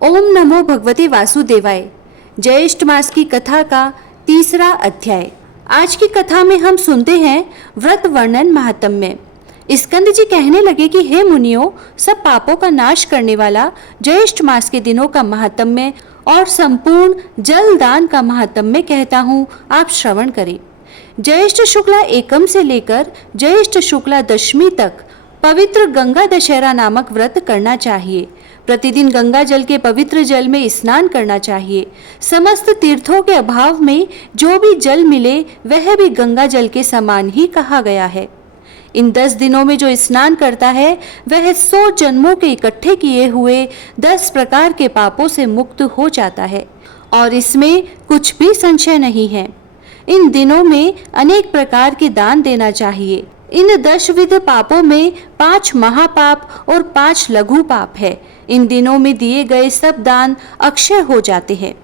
ओम नमो भगवते वासुदेवाय। ज्येष्ठ मास की कथा का तीसरा अध्याय। आज की कथा में हम सुनते हैं व्रत वर्णन महात्म्य। स्कंद जी कहने लगे कि हे मुनियों, सब पापों का नाश करने वाला ज्येष्ठ मास के दिनों का महात्म्य और संपूर्ण जल दान का महात्म्य कहता हूँ, आप श्रवण करें। ज्येष्ठ शुक्ला एकम से लेकर ज्येष्ठ शुक्ला दशमी तक पवित्र गंगा दशहरा नामक व्रत करना चाहिए। प्रतिदिन गंगा जल के पवित्र जल में स्नान करना चाहिए। समस्त तीर्थों के अभाव में जो भी जल मिले वह भी गंगा जल के समान ही कहा गया है। इन 10 दिनों में जो स्नान करता है वह 100 जन्मों के इकट्ठे किए हुए 10 प्रकार के पापों से मुक्त हो जाता है और इसमें कुछ भी संशय नहीं है। इन दिनों में अनेक प्रकार के दान देना चाहिए। इन 10 विध पापों में 5 महापाप और 5 लघु पाप है। इन दिनों में दिए गए सब दान अक्षय हो जाते हैं।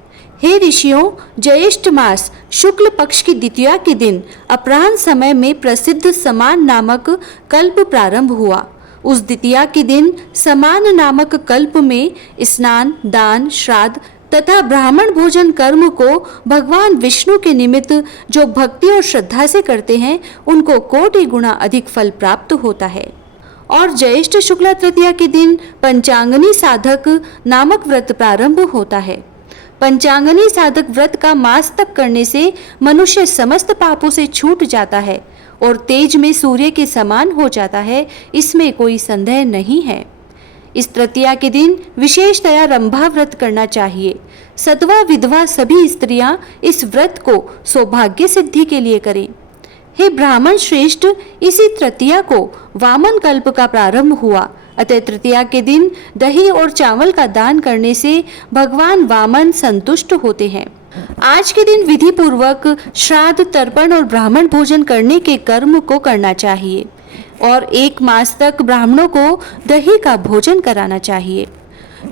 हे ऋषियों, ज्येष्ठ मास शुक्ल पक्ष की द्वितीया के दिन अपराह्न समय में प्रसिद्ध समान नामक कल्प प्रारंभ हुआ। उस द्वितीया के दिन समान नामक कल्प में स्नान, दान, श्राद्ध तथा ब्राह्मण भोजन कर्म को भगवान विष्णु के निमित्त जो भक्ति और श्रद्धा से करते हैं उनको कोटि गुना अधिक फल प्राप्त होता है। और ज्येष्ठ शुक्ला तृतीया के दिन पंचांगनी साधक नामक व्रत प्रारंभ होता है। पंचांगनी साधक व्रत का मास तक करने से मनुष्य समस्त पापों से छूट जाता है और तेज में सूर्य के समान हो जाता है, इसमें कोई संदेह नहीं है। इस तृतीया के दिन विशेषतया रंभा व्रत करना चाहिए। सत्वा विधवा सभी स्त्रियां इस व्रत को सौभाग्य सिद्धि के लिए करें। हे ब्राह्मण श्रेष्ठ, इसी तृतीया को वामन कल्प का प्रारंभ हुआ। अतः तृतीया के दिन दही और चावल का दान करने से भगवान वामन संतुष्ट होते हैं। आज के दिन विधि पूर्वक श्राद्ध, तर्पण और ब्राह्मण भोजन करने के कर्म को करना चाहिए और 1 मास तक ब्राह्मणों को दही का भोजन कराना चाहिए।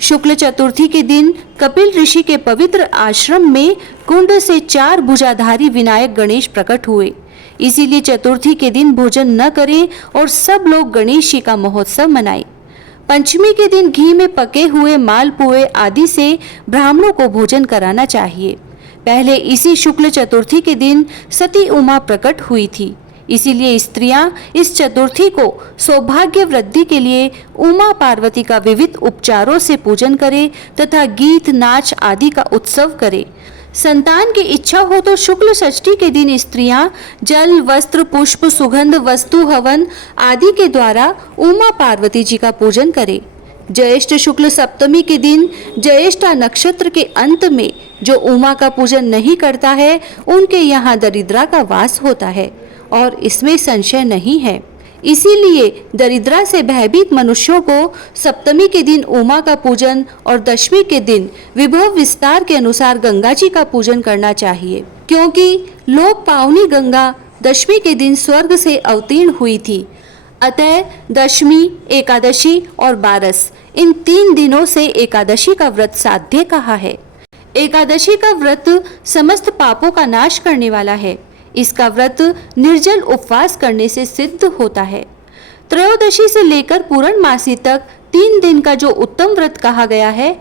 शुक्ल चतुर्थी के दिन कपिल ऋषि के पवित्र आश्रम में कुंड से 4 भुजाधारी विनायक गणेश प्रकट हुए। इसीलिए चतुर्थी के दिन भोजन न करें और सब लोग गणेश जी का महोत्सव मनाएं। पंचमी के दिन घी में पके हुए मालपुए आदि से ब्राह्मणों को भोजन कराना चाहिए। पहले इसी शुक्ल चतुर्थी के दिन सती उमा प्रकट हुई थी, इसीलिए स्त्रियां इस चतुर्थी को सौभाग्य वृद्धि के लिए उमा पार्वती का विविध उपचारों से पूजन करें तथा गीत, नाच आदि का उत्सव करें। संतान की इच्छा हो तो शुक्ल षष्ठी के दिन स्त्रियां जल, वस्त्र, पुष्प, सुगंध वस्तु, हवन आदि के द्वारा उमा पार्वती जी का पूजन करें। ज्येष्ठ शुक्ल सप्तमी के दिन ज्येष्ठा नक्षत्र के अंत में जो उमा का पूजन नहीं करता है उनके यहाँ दरिद्रा का वास होता है और इसमें संशय नहीं है। इसीलिए दरिद्रा से भयभीत मनुष्यों को सप्तमी के दिन उमा का पूजन और दशमी के दिन विभव विस्तार के अनुसार गंगा जी का पूजन करना चाहिए, क्योंकि लोक पावनी गंगा दशमी के दिन स्वर्ग से अवतीर्ण हुई थी। अतः दशमी, एकादशी और बारस इन 3 दिनों से एकादशी का व्रत साध्य कहा है। एकादशी का व्रत समस्त पापों का नाश करने वाला है। इसका व्रत निर्जल उपवास करने से सिद्ध होता है। त्रयोदशी से लेकर पूर्णमासी तक 3 दिन का जो उत्तम व्रत कहा गया है,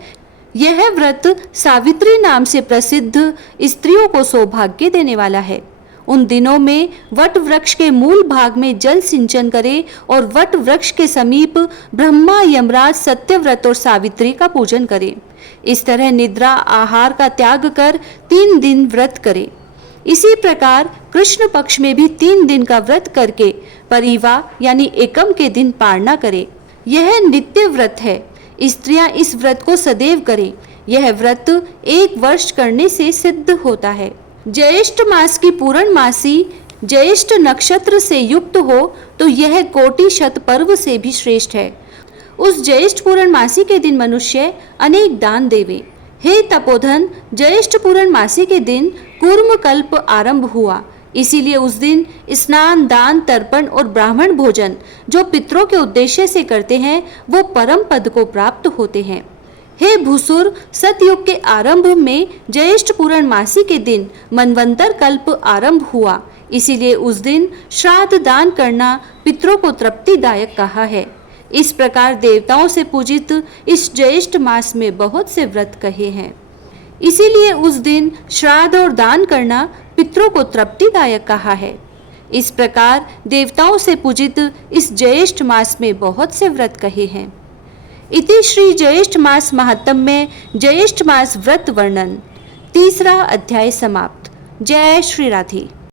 यह व्रत सावित्री नाम से प्रसिद्ध स्त्रियों को सौभाग्य देने वाला है। उन दिनों में वट वृक्ष के मूल भाग में जल सिंचन करें और वट वृक्ष के समीप ब्रह्मा, यमराज, सत्यव्रत और सावित्री का पूजन करें। इस तरह निद्रा, आहार का त्याग कर 3 दिन व्रत करें। इसी प्रकार कृष्ण पक्ष में भी 3 दिन का व्रत करके परिवा यानी एकम के दिन पारना करें। यह नित्य व्रत है। स्त्रियां इस व्रत को सदैव करें। यह व्रत 1 वर्ष करने से सिद्ध होता है। ज्येष्ठ मास की पूर्णमासी ज्येष्ठ नक्षत्र से युक्त हो तो यह कोटि शत पर्व से भी श्रेष्ठ है। उस ज्येष्ठ पूर्णमासी के दिन मनुष्य अनेक दान देवे। हे तपोधन, ज्येष्ठ पूर्णमासी के दिन कूर्म कल्प आरंभ हुआ। इसीलिए उस दिन स्नान, दान, तर्पण और ब्राह्मण भोजन जो पितरों के उद्देश्य से करते हैं वो परम पद को प्राप्त होते हैं। हे भूसुर, सतयुग के आरंभ में ज्येष्ठ पूर्णमासी के दिन मनवंतर कल्प आरंभ हुआ। इसीलिए उस दिन श्राद्ध दान करना पितरों को तृप्तिदायक कहा है। इस प्रकार देवताओं से पूजित इस ज्येष्ठ मास में बहुत से व्रत कहे हैं। इसीलिए उस दिन श्राद्ध और दान करना पितरों को तृप्तिदायक कहा है। इस प्रकार देवताओं से पूजित इस ज्येष्ठ मास में बहुत से व्रत कहे हैं। इति श्री ज्येष्ठ मास महात्म्य में ज्येष्ठ मास व्रत वर्णन 3रा अध्याय समाप्त। जय श्री राधे।